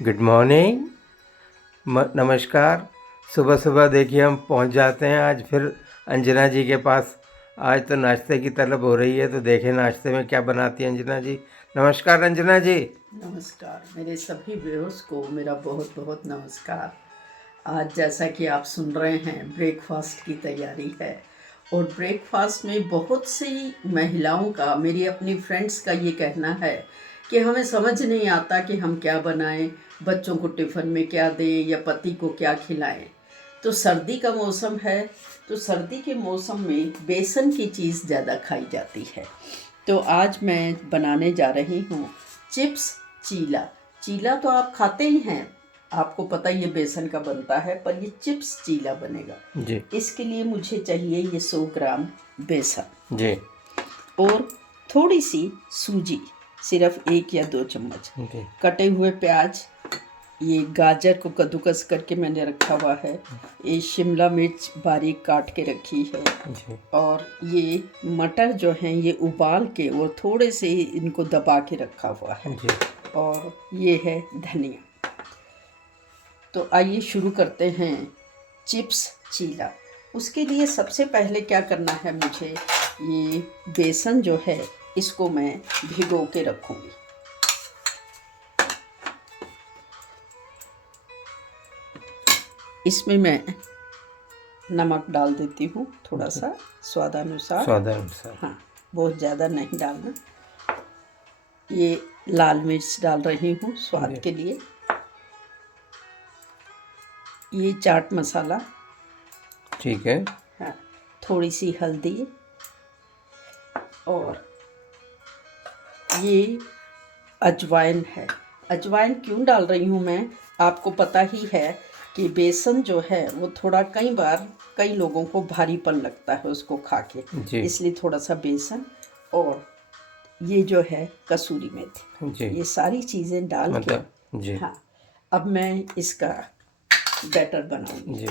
Good morning. नमस्कार। सुबह सुबह देखिए हम पहुंच जाते हैं आज फिर अंजना जी के पास। आज तो नाश्ते की तलब हो रही है, तो देखें नाश्ते में क्या बनाती है अंजना जी। नमस्कार अंजना जी। नमस्कार। मेरे सभी व्यूअर्स को मेरा बहुत बहुत नमस्कार। आज जैसा कि आप सुन रहे हैं, ब्रेकफास्ट की तैयारी है और ब्रेकफास्ट में बहुत सी महिलाओं का, मेरी अपनी फ्रेंड्स का ये कहना है कि हमें समझ नहीं आता कि हम क्या बनाएं, बच्चों को टिफ़िन में क्या दें या पति को क्या खिलाएं। तो सर्दी का मौसम है, तो सर्दी के मौसम में बेसन की चीज़ ज़्यादा खाई जाती है। तो आज मैं बनाने जा रही हूँ चिप्स चीला। चीला तो आप खाते ही हैं, आपको पता ही ये बेसन का बनता है, पर ये चिप्स चीला बनेगा जी इसके लिए मुझे चाहिए ये 100 ग्राम बेसन जी और थोड़ी सी सूजी, सिर्फ 1 या 2 चम्मच, जी कटे हुए प्याज, ये गाजर को कद्दूकस करके मैंने रखा हुआ है, ये शिमला मिर्च बारीक काट के रखी है, जी और ये मटर जो हैं ये उबाल के और थोड़े से ही इनको दबा के रखा हुआ है, जी और ये है धनिया। तो आइए शुरू करते हैं चिप्स चीला। उसके लिए सबसे पहले क्या करना है, मुझे ये बेसन जो है इसको मैं भिगो के रखूँगी। इसमें मैं नमक डाल देती हूँ थोड़ा सा, स्वादानुसार। स्वादानुसार। हाँ, बहुत ज़्यादा नहीं डालना। ये लाल मिर्च डाल रही हूँ स्वाद जी। के लिए। ये चाट मसाला, ठीक है। हाँ, थोड़ी सी हल्दी, और ये अजवाइन है। अजवाइन क्यों डाल रही हूँ मैं, आपको पता ही है कि बेसन जो है वो थोड़ा, कई बार कई लोगों को भारीपन लगता है उसको खा के, जी इसलिए थोड़ा सा बेसन, और ये जो है कसूरी मेथी, जी ये सारी चीज़ें डाल के, मतलब जी हाँ, अब मैं इसका बैटर बनाऊंगी। जी।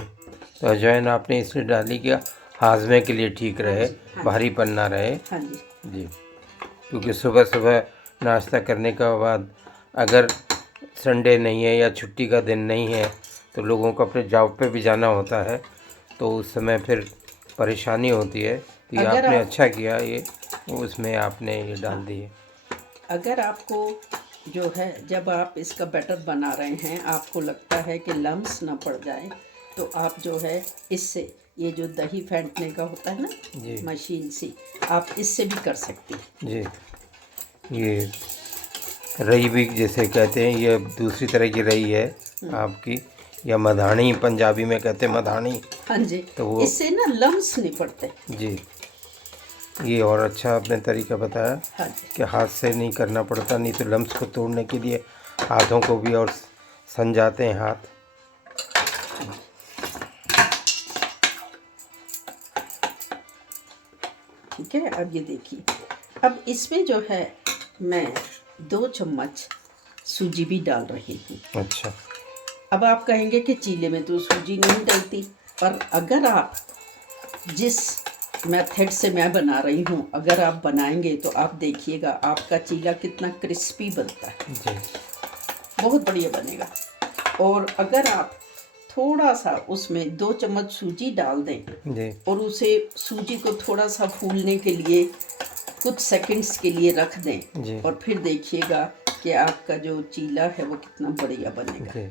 तो अजवाइन आपने इसलिए डाली कि हाजमे के लिए ठीक हाँ रहे, जी, हाँ जी, भारीपन ना रहे। हाँ जी, जी। क्योंकि सुबह सुबह नाश्ता करने के बाद अगर संडे नहीं है या छुट्टी का दिन नहीं है तो लोगों को अपने जॉब पे भी जाना होता है, तो उस समय फिर परेशानी होती है। तो ये अगर आपने आप, अच्छा किया, ये उसमें आपने ये डाल हाँ, दिए। अगर आपको जो है, जब आप इसका बैटर बना रहे हैं आपको लगता है कि लम्स ना पड़ जाए, तो आप जो है इससे, ये जो दही फेंटने का होता है ना जी मशीन से, आप इससे भी कर सकती हैं। जी। ये रई भी जैसे कहते हैं, ये दूसरी तरह की रई है आपकी, या मधानी, पंजाबी में कहते हैं मधानी। हाँ जी, तो वो इससे ना लम्स नहीं पड़ते। जी, ये और अच्छा आपने तरीका बताया हाँ जी, कि हाथ से नहीं करना पड़ता, नहीं तो लम्स को तोड़ने के लिए हाथों को भी और सन जाते हैं हाथ। ठीक है। अब ये देखिए, अब इसमें जो है मैं 2 चम्मच सूजी भी डाल रही हूँ। अच्छा। अब आप कहेंगे कि चीले में तो सूजी नहीं डलती, पर अगर आप जिस मेथड से मैं बना रही हूँ, अगर आप बनाएंगे तो आप देखिएगा आपका चीला कितना क्रिस्पी बनता है, जी बहुत बढ़िया बनेगा। और अगर आप थोड़ा सा उसमें 2 चम्मच सूजी डाल दें जी और उसे, सूजी को थोड़ा सा फूलने के लिए कुछ सेकंड्स के लिए रख दें, जी और फिर देखिएगा कि आपका जो चीला है वो कितना बढ़िया बनेगा। जी।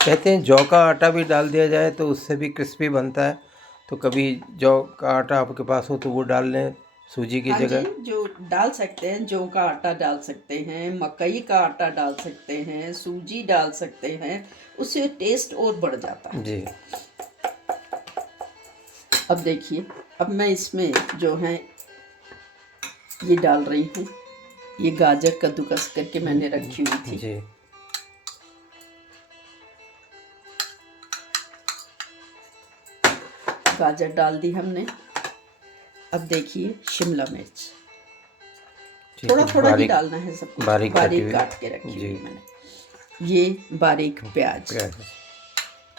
कहते हैं जौ का आटा भी डाल दिया जाए तो उससे भी क्रिस्पी बनता है, तो कभी जौ का आटा आपके पास हो तो वो डाल लें सूजी की हाँ जी, जगह। जो डाल सकते हैं, जौ का आटा डाल सकते हैं, मकई का आटा डाल सकते हैं, सूजी डाल सकते हैं, उससे टेस्ट और बढ़ जाता है। जी अब देखिए, अब मैं इसमें जो है ये डाल रही हूँ, ये गाजर कद्दूकस करके मैंने रखी हुई थी। जी गाजर डाल दी हमने। अब देखिए शिमला मिर्च, ठीक थोड़ा है। थोड़ा ही बारीक डालना है सब कुछ, बारीक कटी बारीक हुई। काट के रखी जी। हुई मैंने। ये बारीक प्याज, प्याज।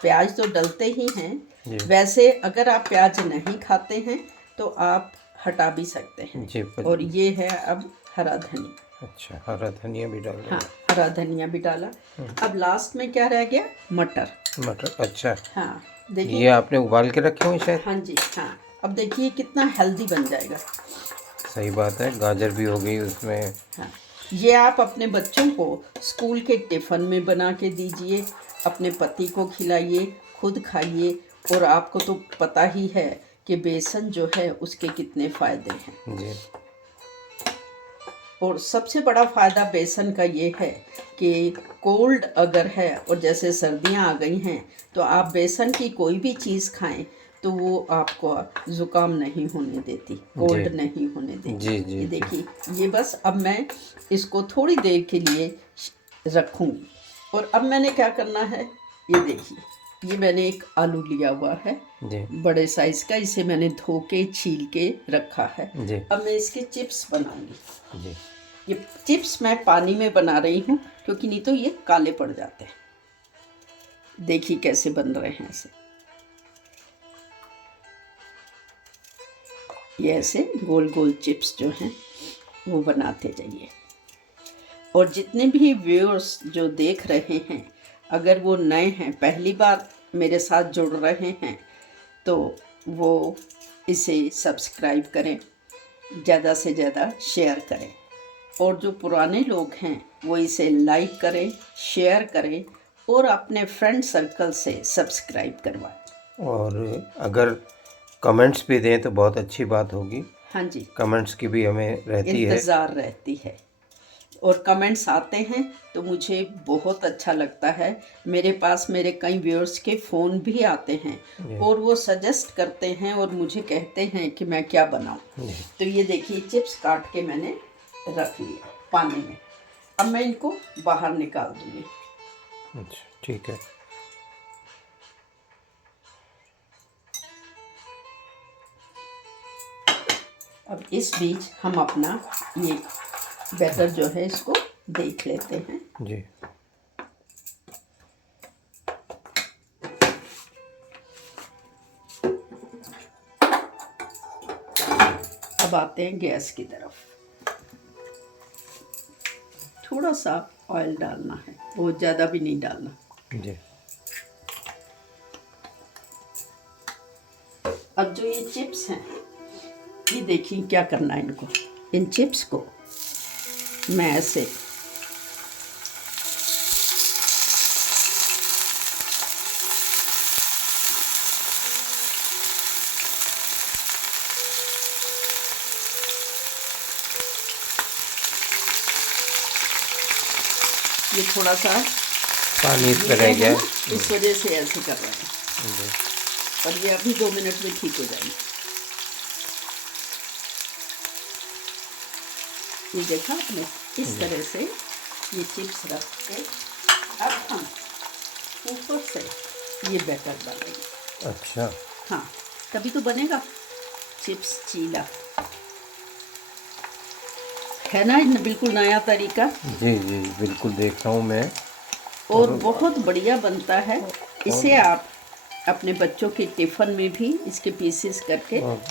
प्याज तो डलते ही हैं। जी वैसे अगर आप प्याज नहीं खाते हैं तो आप हटा भी सकते हैं। जी और ये है अब हरा धनिया, अच्छा, हरा धनिया भी डाल हाँ, देंगे। हरा धनिया भी डाला। अब लास्ट में क्या रह गया? मटर। मटर, अच्छा। हाँ देखिए। ये आपने उबाल के रखे हुए शायद? हाँ जी, हाँ। अब देखिए कितना हेल्दी बन जाएगा। सही बात है, गाजर भी हो गई उसमें। हाँ, ये आप अपने बच्चों को स्कूल के टिफ़िन में बना के दीजिए, अपने पति को खिलाइए, खुद खाइए। और आपको तो पता ही है कि बेसन जो है उसके कितने फ़ायदे हैं। जी। और सबसे बड़ा फ़ायदा बेसन का ये है कि कोल्ड अगर है और जैसे सर्दियाँ आ गई हैं तो आप बेसन की कोई भी चीज़ खाएं तो वो आपको ज़ुकाम नहीं होने देती, कोल्ड नहीं होने देती। जी जी ये जी। देखिए, ये बस अब मैं इसको थोड़ी देर के लिए रखूँगी। और अब मैंने क्या करना है, ये देखिए, ये मैंने एक आलू लिया हुआ है जी बड़े साइज़ का, इसे मैंने धो के छील के रखा है। जी अब मैं इसके चिप्स बनाऊंगी। जी। ये चिप्स मैं पानी में बना रही हूँ क्योंकि नहीं तो ये काले पड़ जाते हैं। देखिए कैसे बन रहे हैं ऐसे। ये ऐसे गोल गोल चिप्स जो हैं वो बनाते जाइए। और जितने भी व्यूअर्स जो देख रहे हैं, अगर वो नए हैं, पहली बार मेरे साथ जुड़ रहे हैं, तो वो इसे सब्सक्राइब करें, ज़्यादा से ज़्यादा शेयर करें। और जो पुराने लोग हैं वो इसे लाइक करें, शेयर करें और अपने फ्रेंड सर्कल से सब्सक्राइब करवाएं। और अगर कमेंट्स भी दें तो बहुत अच्छी बात होगी। हाँ जी, कमेंट्स की भी हमें रहती है। इंतज़ार रहती है। और कमेंट्स आते हैं तो मुझे बहुत अच्छा लगता है। मेरे पास मेरे कई व्यूअर्स के फ़ोन भी आते हैं और वो सजेस्ट करते हैं और मुझे कहते हैं कि मैं क्या बनाऊं। तो ये देखिए, चिप्स काट के मैंने रख लिया पानी में। अब मैं इनको बाहर निकाल दूँगी। अच्छा, ठीक है। अब इस बीच हम अपना ये बैटर जो है इसको देख लेते हैं। जी अब आते हैं गैस की तरफ। थोड़ा सा ऑयल डालना है, बहुत ज़्यादा भी नहीं डालना। जी। अब जो ये चिप्स हैं, ये देखिए क्या करना है इनको। इन चिप्स को मैं ऐसे ये थोड़ा सा पानी इस पर रह गया। इस वजह से ऐसे कर रहे हैं। जी और ये अभी 2 मिनट में ठीक हो जाएंगे। ये देखा आपने, इस तरह से ये चिप्स रख के अब हम ऊपर से ये बैटर डालेंगे। अच्छा। हाँ, तभी तो बनेगा चिप्स चीला। है ना, बिल्कुल नया तरीका। जी जी, बिल्कुल देख रहा हूँ मैं। और बहुत बढ़िया बनता है। इसे आप अपने बच्चों के टिफ़िन में भी इसके पीसेस करके। और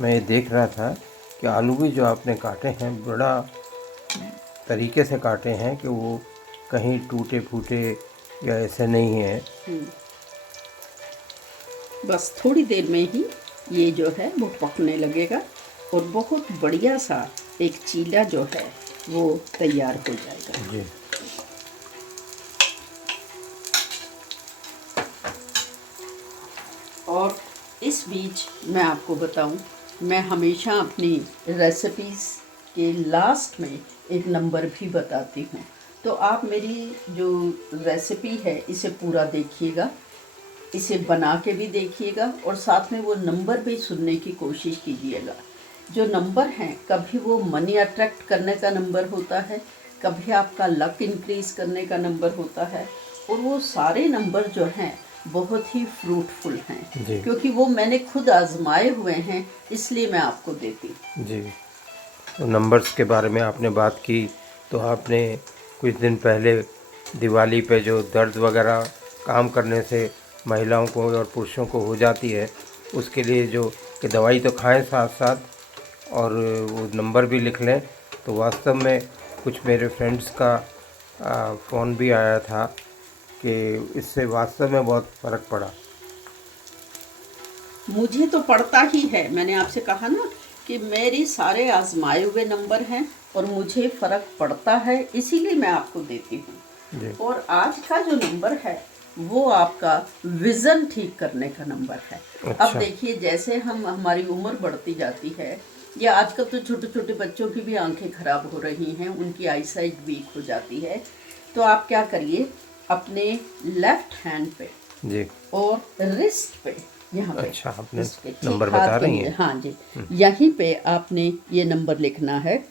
मैं ये देख रहा था कि आलू भी जो आपने काटे हैं बड़ा तरीके से काटे हैं कि वो कहीं टूटे फूटे या ऐसे नहीं हैं। बस थोड़ी देर में ही ये जो है वो पकने लगेगा और बहुत बढ़िया सा एक चीला जो है वो तैयार हो जाएगा। जी और इस बीच मैं आपको बताऊं, मैं हमेशा अपनी रेसिपीज़ के लास्ट में एक नंबर भी बताती हूं। तो आप मेरी जो रेसिपी है इसे पूरा देखिएगा, इसे बना के भी देखिएगा और साथ में वो नंबर भी सुनने की कोशिश कीजिएगा। जो नंबर हैं, कभी वो मनी अट्रैक्ट करने का नंबर होता है, कभी आपका लक इंक्रीज़ करने का नंबर होता है। और वो सारे नंबर जो हैं बहुत ही फ्रूटफुल हैं, जी क्योंकि वो मैंने खुद आजमाए हुए हैं, इसलिए मैं आपको देती हूँ। जी। तो नंबर्स के बारे में आपने बात की, तो आपने कुछ दिन पहले दिवाली पे जो दर्द वगैरह काम करने से महिलाओं को और पुरुषों को हो जाती है, उसके लिए जो कि दवाई तो खाएं साथ साथ और वो नंबर भी लिख लें तो वास्तव में कुछ मेरे फ्रेंड्स का फ़ोन भी आया था कि इससे वास्तव में बहुत फ़र्क पड़ा। मुझे तो पड़ता ही है, मैंने आपसे कहा ना कि मेरी सारे आजमाए हुए नंबर हैं और मुझे फ़र्क पड़ता है, इसीलिए मैं आपको देती हूँ। जी। और आज का जो नंबर है वो आपका विज़न ठीक करने का नंबर है। अच्छा। अब देखिए, जैसे हमारी उम्र बढ़ती जाती है, या आजकल तो छोटे छोटे बच्चों की भी आंखें खराब हो रही हैं, उनकी आईसाइट वीक हो जाती है, तो आप क्या करिए, अपने लेफ्ट हैंड पे जी। और रिस्ट पे, यहाँ पे अच्छा, आपने रिस्ट पे, ठीक नंबर हाथ बता के रही नीचे, हैं। हाँ जी, यहीं पे आपने ये नंबर लिखना है।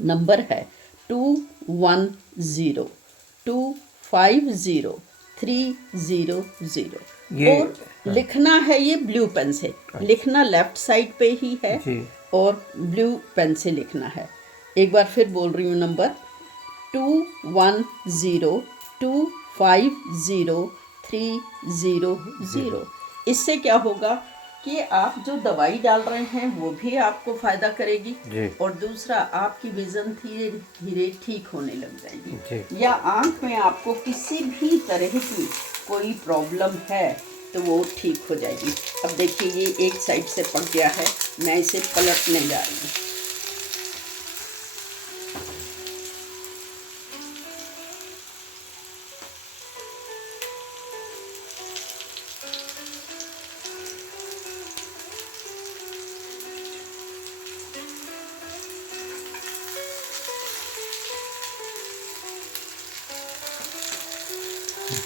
नंबर है 210250300 ये और लिखना है ये ब्लू पेन से, लिखना लेफ्ट साइड पे ही है जी। और ब्लू पेन से लिखना है। एक बार फिर बोल रही हूँ, नंबर 210250300। इससे क्या होगा कि आप जो दवाई डाल रहे हैं वो भी आपको फ़ायदा करेगी, जी। और दूसरा आपकी विज़न धीरे धीरे ठीक होने लग जी। जाएगी। या आँख में आपको किसी भी तरह की कोई प्रॉब्लम है तो वो ठीक हो जाएगी। अब देखिए, ये एक साइड से पक गया है, मैं इसे पलटने जा रही हूँ।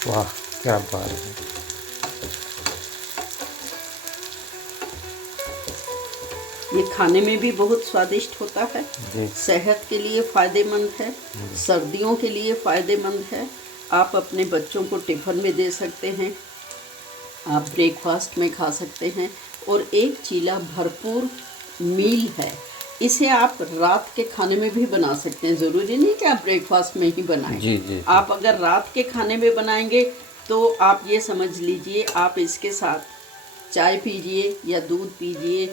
वाह, क्या बात है। ये खाने में भी बहुत स्वादिष्ट होता है, जी। सेहत के लिए फ़ायदेमंद है, सर्दियों के लिए फ़ायदेमंद है। आप अपने बच्चों को टिफ़िन में दे सकते हैं, आप ब्रेकफास्ट में खा सकते हैं, और एक चीला भरपूर मील है। इसे आप रात के खाने में भी बना सकते हैं, ज़रूरी नहीं कि आप ब्रेकफास्ट में ही बनाएं। जी, जी, जी। आप अगर रात के खाने में बनाएंगे तो आप ये समझ लीजिए, आप इसके साथ चाय पीजिए या दूध पीजिए,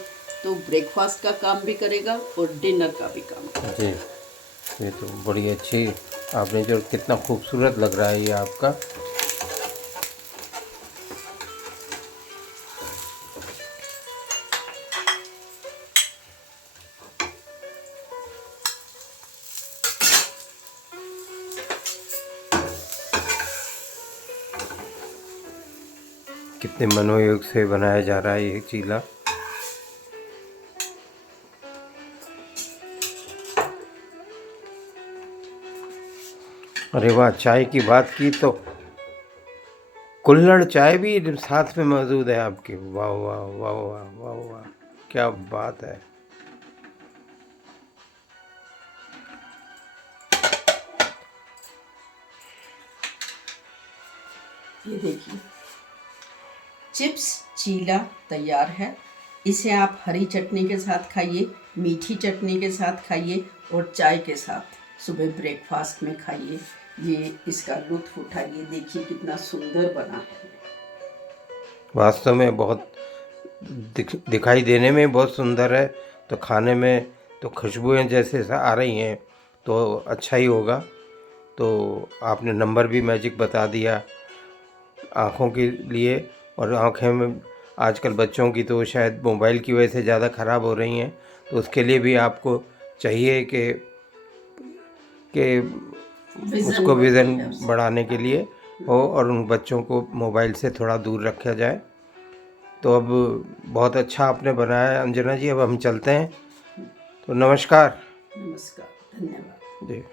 तो ब्रेकफास्ट का काम भी करेगा और डिनर का भी काम करेगा। जी, ये तो बड़ी अच्छी आपने जो, कितना खूबसूरत लग रहा है ये आपका। कितने मनोयोग से बनाया जा रहा है ये चीला। अरे वाह, चाय की बात की तो कुल्हड़ चाय भी साथ में मौजूद है आपके। वाह वाह वाह वाह वाह वाह, क्या बात है। ये देखिए, चिप्स चीला तैयार है। इसे आप हरी चटनी के साथ खाइए, मीठी चटनी के साथ खाइए, और चाय के साथ सुबह ब्रेकफास्ट में खाइए। ये इसका लुत्फ़ उठाइए। देखिए कितना सुंदर बना है। वास्तव में बहुत दिखाई देने में बहुत सुंदर है, तो खाने में तो खुशबुएं जैसे आ रही हैं, तो अच्छा ही होगा। तो आपने नंबर भी मैजिक बता दिया आँखों के लिए। और आँखें में आजकल बच्चों की तो शायद मोबाइल की वजह से ज़्यादा ख़राब हो रही हैं, तो उसके लिए भी आपको चाहिए कि उसको विज़न बढ़ाने के लिए हो और उन बच्चों को मोबाइल से थोड़ा दूर रखा जाए। तो अब बहुत अच्छा आपने बनाया अंजना जी, अब हम चलते हैं। तो नमस्कार। नमस्कार, धन्यवाद। जी।